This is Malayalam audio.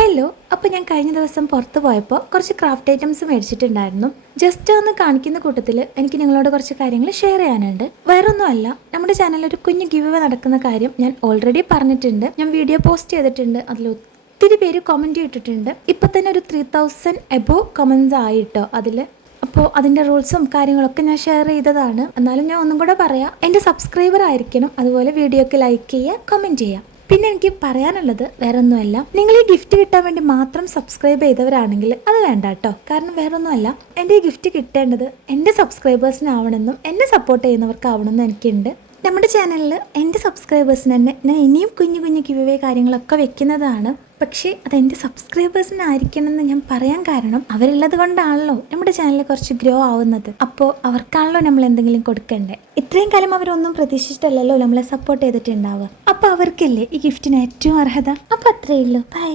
ഹലോ അപ്പോൾ ഞാൻ കഴിഞ്ഞ ദിവസം പുറത്ത് പോയപ്പോൾ കുറച്ച് ക്രാഫ്റ്റ് ഐറ്റംസ് മേടിച്ചിട്ടുണ്ടായിരുന്നു. ജസ്റ്റ് ഒന്ന് കാണിക്കുന്ന കൂട്ടത്തിൽ എനിക്ക് നിങ്ങളോട് കുറച്ച് കാര്യങ്ങൾ ഷെയർ ചെയ്യാനുണ്ട്. വേറൊന്നുമല്ല നമ്മുടെ ചാനലിൽ ഒരു കുഞ്ഞു ഗിവ് നടക്കുന്ന കാര്യം ഞാൻ ഓൾറെഡി പറഞ്ഞിട്ടുണ്ട്. ഞാൻ വീഡിയോ പോസ്റ്റ് ചെയ്തിട്ടുണ്ട്. അതിൽ ഒത്തിരി പേര് കമന്റ് ചെയ്തിട്ടുണ്ട് ഇപ്പോൾ തന്നെ ഒരു ത്രീ തൗസൻഡ് എബോവ് കമൻസ് ആയിട്ടോ അതിൽ. അപ്പോൾ അതിന്റെ റൂൾസും കാര്യങ്ങളൊക്കെ ഞാൻ ഷെയർ ചെയ്തതാണ്. എന്നാലും ഞാൻ ഒന്നും കൂടെ പറയാം. എന്റെ സബ്സ്ക്രൈബർ ആയിരിക്കണം. അതുപോലെ വീഡിയോക്ക് ലൈക്ക് ചെയ്യുക കമന്റ് ചെയ്യുക. പിന്നെ എനിക്ക് പറയാനുള്ളത് വേറെ ഒന്നുമല്ല നിങ്ങൾ ഈ ഗിഫ്റ്റ് കിട്ടാൻ വേണ്ടി മാത്രം സബ്സ്ക്രൈബ് ചെയ്തവരാണെങ്കിൽ അത് വേണ്ട കേട്ടോ. കാരണം വേറെ ഒന്നുമല്ല എന്റെ ഈ ഗിഫ്റ്റ് കിട്ടേണ്ടത് എന്റെ സബ്സ്ക്രൈബേഴ്സിനാവണമെന്നും എന്നെ സപ്പോർട്ട് ചെയ്യുന്നവർക്കാവണമെന്നും എനിക്കുണ്ട്. നമ്മുടെ ചാനലിൽ എന്റെ സബ്സ്ക്രൈബേഴ്സിന് തന്നെ ഞാൻ ഇനിയും കുഞ്ഞു കുഞ്ഞു കിവേ കാര്യങ്ങളൊക്കെ വെക്കുന്നതാണ്. പക്ഷേ അത് എന്റെ സബ്സ്ക്രൈബേഴ്സിനായിരിക്കണം എന്ന് ഞാൻ പറയാൻ കാരണം അവരുള്ളത് കൊണ്ടാണല്ലോ നമ്മുടെ ചാനൽ കുറച്ച് ഗ്രോ ആവുന്നത്. അപ്പോൾ അവർക്കാണല്ലോ നമ്മൾ എന്തെങ്കിലും കൊടുക്കണ്ടേ? ഇത്രയും കാലം അവരൊന്നും പ്രതീക്ഷിച്ചിട്ടല്ലല്ലോ നമ്മളെ സപ്പോർട്ട് ചെയ്തിട്ടുണ്ടാവുക. അപ്പോൾ അവർക്കല്ലേ ഈ ഗിഫ്റ്റിന് ഏറ്റവും അർഹത? അപ്പോൾ അത്രയേ ഉള്ളൂ. ബൈ